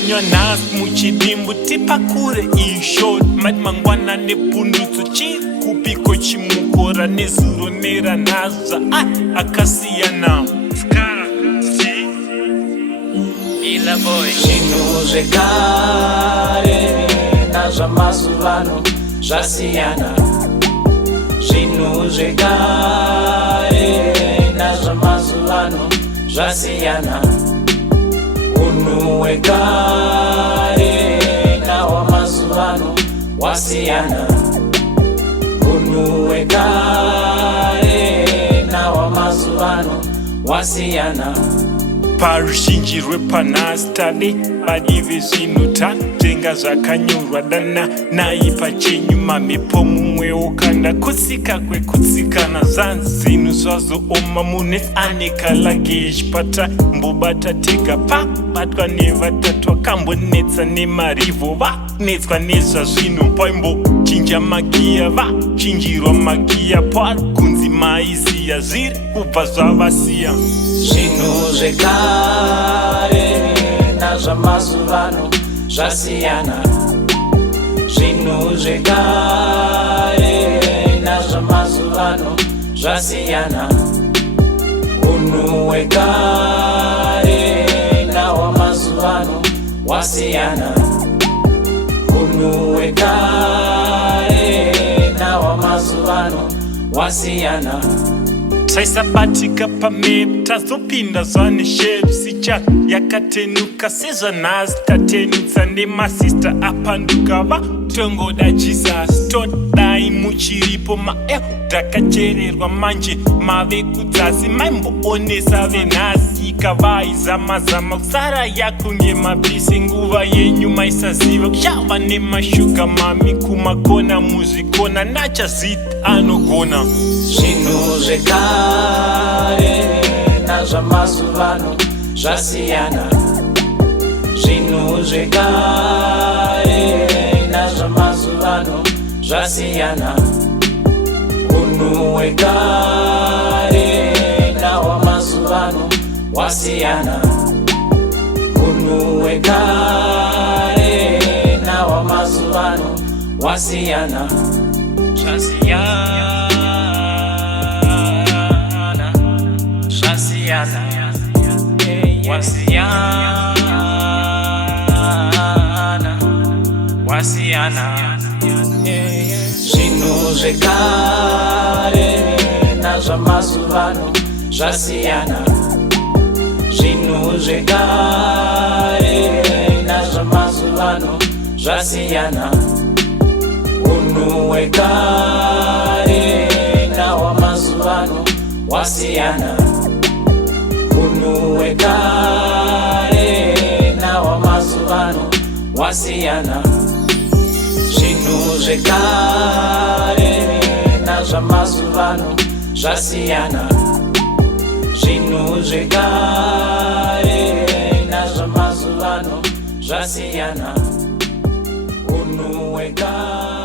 penywa nas muchidimbu tipakure ishort mat mangwana nepundutso chikupiko chimukora nezuro neranaza akasiyana ila boy zvinhu zvekare nazvamazuvano zvasiyana zvinhu zvekare nazvamazuvano zvasiyana unhu hwekare nahwamazuvano hwasiyana unhu hwekare nahwamazuvano hwasiyana paruzhinji rwepanhasi vadivi zvinhu tatenga zvakanyorwa dana nai pachenyu mamhepo mumwewo kanda kutsika kwekutsikana zvanzinhu zvazooma mune anekalageji patambobata tega pabatwa nevatatu vakambonetsa nemarivho vanetswa nezvazvinhu paimbochinja magiya vachinjirwa magiya pari kunzi maiziya zviri kubva zvavasiya zvinhu zvekare nazvamazuvano zvasiyana zvinhu zvekare nazvamazuvano zvasiyana unhu hwekare nahwamazuvano hwasiyana unhu hwekare nahwamazuvano hwasiyana taisabatika pamhepo tazopinda zvaneshepu sicha yakatenuka sezvanhasi tatenutsa nemasista apanduka vatongoda jesus todai muchiripo maeo takachererwa manje mave kudzasi maimboonesa venhasi kavaizamazama kusara yakunge mapisi nguva yenyu maisaziva kuchava nemashuga mami kumakona muzvikona nachazita anogona zvinhu zvekare nazvamazuvano zvasiyana zvinhu zvekare nazvamazuvano zvasiyana unhu hwekare nahwamazuvano hwasiyana unhu hwekare nahwamazuvano hwasiyana zvasiyana wasiyana zvinhu zvekare nazvamazuvano zvasiyana zvinhu zvekare nazvamazuvano zvasiyana unhu hwekare nahwamazuvano hwasiyana unhu hwekare nahwamazuvano hwasiyana zvinhu zvekare nazvamazuvano zvasiyana zvinhu zvekare nazvamazuvano zvasiyana unhu hwekare